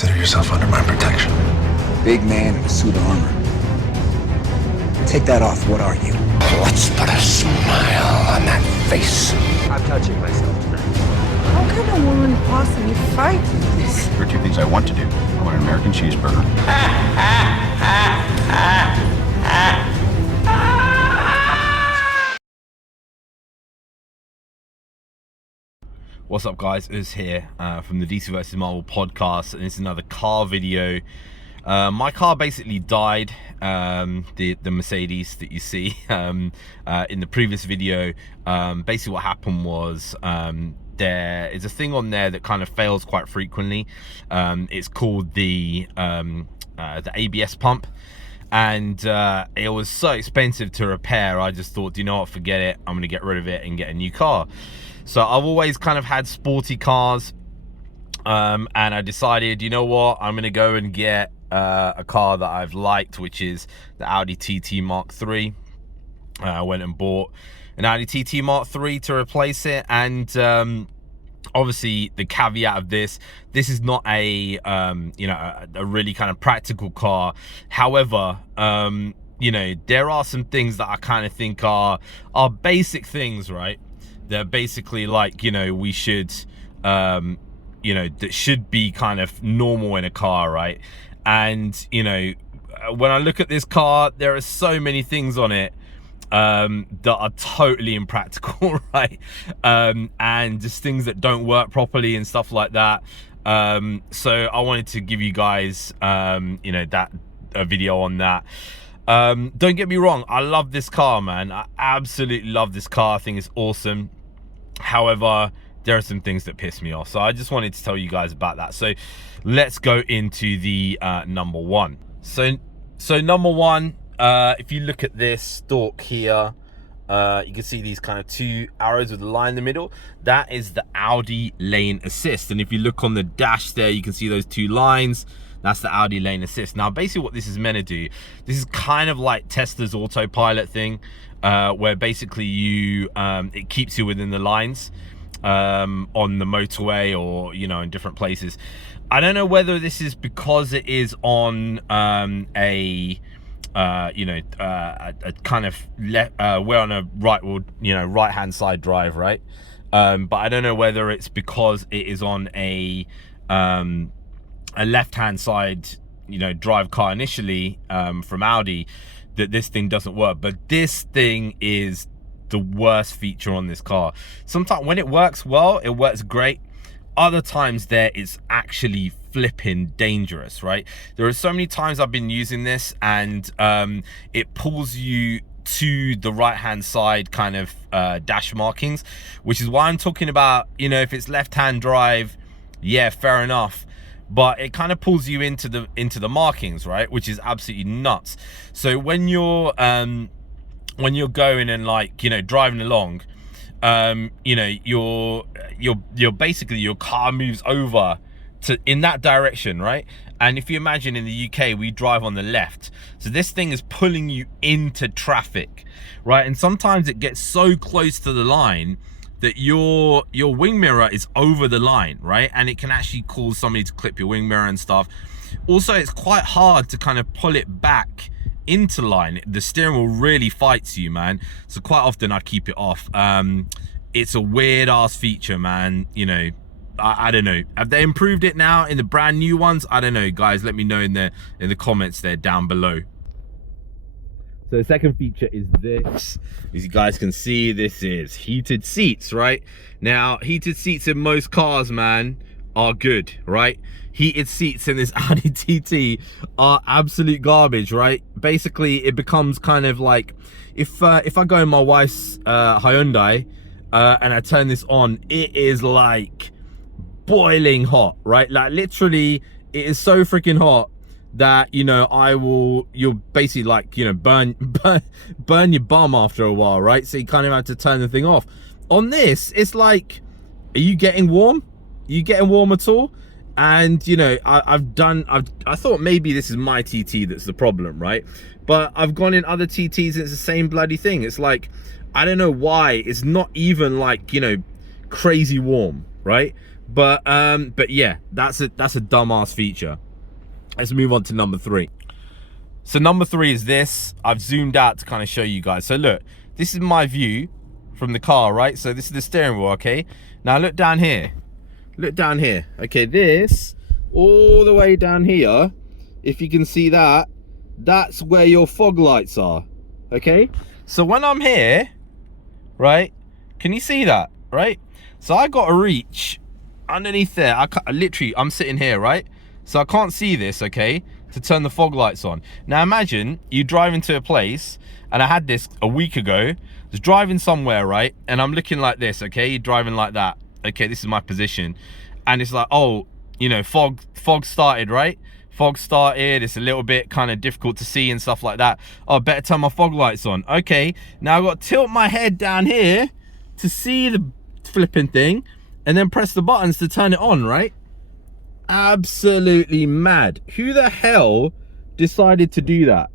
consider yourself under my protection? Big man in a suit of armor. Take that off, what are you? Let's put a smile on that face. I'm touching myself tonight. How can a woman possibly fight this? There are two things I want to do. I want an American cheeseburger. What's up, guys? Uz here from the DC vs Marvel podcast, and it's another car video. My car basically died, the Mercedes that you see in the previous video. Basically what happened was there is a thing on there that kind of fails quite frequently. It's called the ABS pump, and it was so expensive to repair. I just thought, you know what, forget it, I'm gonna get rid of it and get a new car. So I've always kind of had sporty cars, and I decided, you know what, I'm gonna go and get a car that I've liked, which is the Audi TT MK3. I went and bought an Audi TT MK3 to replace it, and obviously the caveat of this is not a you know, a really kind of practical car. However, you know, there are some things that I kind of think are basic things, right? They're basically like, you know, we should you know, that should be kind of normal in a car, right? And you know, when I look at this car, there are so many things on it that are totally impractical, right? And just things that don't work properly and stuff like that. So I wanted to give you guys you know, a video on that. Don't get me wrong, I love this car, man. I absolutely love this car. I think it's awesome. However, there are some things that piss me off, so I just wanted to tell you guys about that. So let's go into the number one. So number one, if you look at this stalk here, you can see these kind of two arrows with a line in the middle. That is the Audi lane assist, and if you look on the dash there, you can see those two lines. That's the Audi lane assist. Now basically what this is meant to do, this is kind of like Tesla's autopilot thing, where basically you it keeps you within the lines on the motorway, or you know, in different places. I don't know whether this is because it is on a you know, a kind of we're on a right hand side drive, right? But I don't know whether it's because it is on a left hand side, you know, drive car initially from Audi, that this thing doesn't work. But this thing is the worst feature on this car. Sometimes when it works well, it works great. Other times there it's actually flipping dangerous, right? There are so many times I've been using this, and it pulls you to the right hand side kind of dash markings, which is why I'm talking about, you know, if it's left hand drive, yeah, fair enough, but it kind of pulls you into the markings, right? Which is absolutely nuts. So when you're going and, like, you know, driving along, you know, you're basically, your car moves over to in that direction, right? And if you imagine, in the UK we drive on the left, so this thing is pulling you into traffic, right? And sometimes it gets so close to the line that your wing mirror is over the line, right? And it can actually cause somebody to clip your wing mirror and stuff. Also, it's quite hard to kind of pull it back into line. The steering wheel really fights you, man. So quite often I keep it off. It's a weird ass feature, man. You know, I don't know, have they improved it now in the brand new ones? I don't know, guys, let me know in the comments there down below. So the second feature is this. As you guys can see, this is heated seats, right? Now, heated seats in most cars, man, are good, right? Heated seats in this Audi TT are absolute garbage, right? Basically, it becomes kind of like, if I go in my wife's Hyundai and I turn this on, it is like boiling hot, right? Like literally, it is so freaking hot that, you know, you'll basically, like, you know, burn your bum after a while, right? So you kind of have to turn the thing off. On this, it's like, are you getting warm? Are you getting warm at all? And you know, I thought maybe this is my TT that's the problem, right? But I've gone in other TTs and it's the same bloody thing. It's like, I don't know why it's not even like, you know, crazy warm, right? But yeah, that's a dumbass feature. Let's move on to number 3. So number 3 is this. I've zoomed out to kind of show you guys. So look, this is my view from the car, right? So this is the steering wheel, okay? Now look down here. Look down here. Okay, this all the way down here, if you can see that, that's where your fog lights are, okay? So when I'm here, right, can you see that, right? So I got to reach underneath there. I'm sitting here, right? So I can't see this, okay, to turn the fog lights on. Now imagine you drive into a place, and I had this a week ago. I was driving somewhere, right, and I'm looking like this, okay? You're driving like that. Okay, this is my position, and it's like, oh, you know, fog started, right? Fog started. It's a little bit kind of difficult to see and stuff like that. Oh, better turn my fog lights on. Okay, now I've got to tilt my head down here to see the flipping thing, and then press the buttons to turn it on, right? Absolutely mad. Who the hell decided to do that?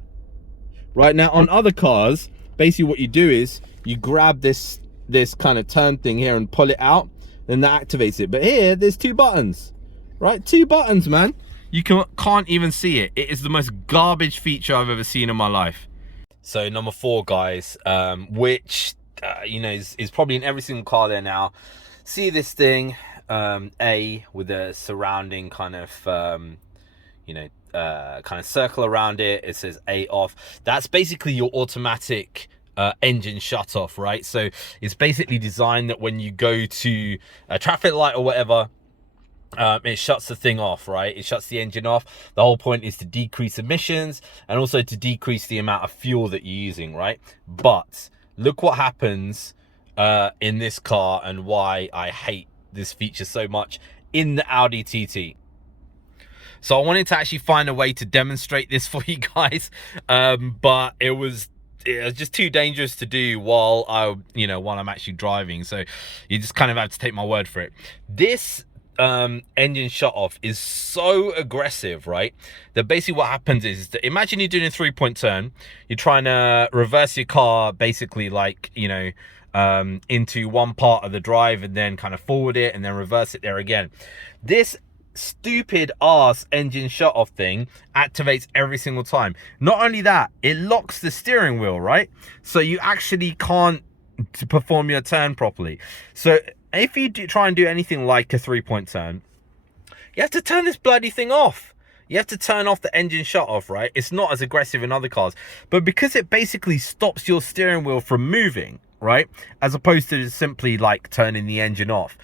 Right, now on other cars, basically what you do is you grab this kind of turn thing here and pull it out, then that activates it. But here there's 2 buttons, right? 2 buttons, man. You can't even see it. It is the most garbage feature I've ever seen in my life. So number 4, guys, which you know, is probably in every single car there now. See this thing, A, with a surrounding kind of you know, kind of circle around it. It says A off. That's basically your automatic engine shut off, right? So it's basically designed that when you go to a traffic light or whatever, it shuts the thing off, right? It shuts the engine off. The whole point is to decrease emissions and also to decrease the amount of fuel that you're using, right? But look what happens in this car and why I hate this feature so much in the Audi TT. So I wanted to actually find a way to demonstrate this for you guys, but it was just too dangerous to do while I'm actually driving. So you just kind of have to take my word for it. This engine shut off is so aggressive, right, that basically what happens is that, imagine you're doing a 3-point turn, you're trying to reverse your car basically, like, you know, into one part of the drive and then kind of forward it and then reverse it there again. This stupid ass engine shut off thing activates every single time. Not only that, it locks the steering wheel, right? So you actually can't perform your turn properly. So if you try and do anything like a 3-point turn, you have to turn this bloody thing off. You have to turn off the engine shut off, right? It's not as aggressive in other cars, but because it basically stops your steering wheel from moving, right, as opposed to just simply like turning the engine off,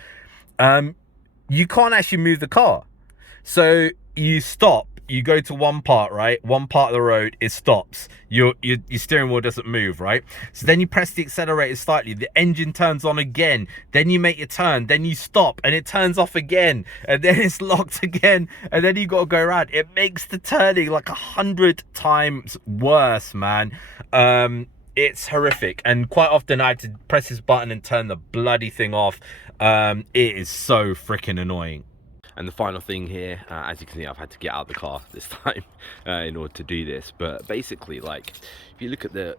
you can't actually move the car. So you stop, you go to one part, right? One part of the road, it stops. Your steering wheel doesn't move, right? So then you press the accelerator slightly, the engine turns on again, then you make your turn, then you stop and it turns off again, and then it's locked again, and then you got to go around. It makes the turning like 100 times worse, man. It's horrific, and quite often I have to press this button and turn the bloody thing off. It is so freaking annoying. And the final thing here, as you can see, I've had to get out of the car this time in order to do this. But basically, like, if you look at the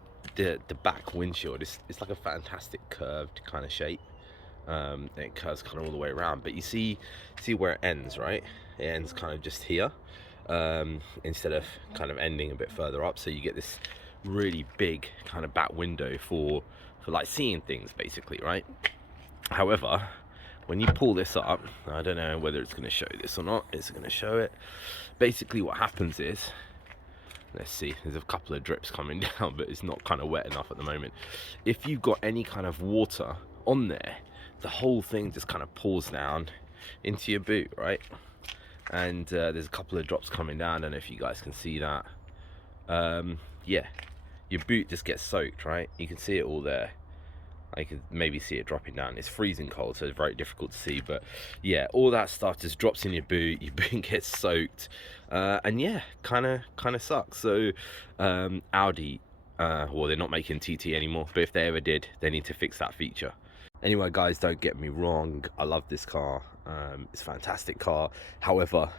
back windshield, it's like a fantastic curved kind of shape. It curves kind of all the way around, but you see where it ends, right? It ends kind of just here, instead of kind of ending a bit further up. So you get this really big kind of back window for like seeing things, basically, right? However, when you pull this up, I don't know whether it's going to show this or not. It's going to show it. Basically what happens is, let's see, there's a couple of drips coming down, but it's not kind of wet enough at the moment. If you've got any kind of water on there, the whole thing just kind of pours down into your boot, right? And there's a couple of drops coming down. I don't know if you guys can see that. Yeah, your boot just gets soaked, right? You can see it all there. I could maybe see it dropping down. It's freezing cold, so it's very difficult to see, but yeah, all that stuff just drops in your boot gets soaked, and yeah, kind of sucks. So Audi, well, they're not making TT anymore, but if they ever did, they need to fix that feature. Anyway, guys, don't get me wrong, I love this car. It's a fantastic car. However,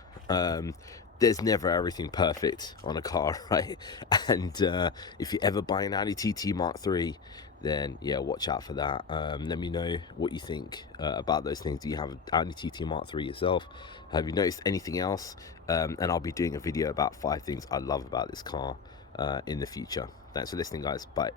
there's never everything perfect on a car, right? And if you ever buy an Audi TT Mark III, then yeah, watch out for that. Let me know what you think about those things. Do you have an Audi TT MK3 yourself? Have you noticed anything else? And I'll be doing a video about 5 things I love about this car in the future. Thanks for listening, guys. Bye.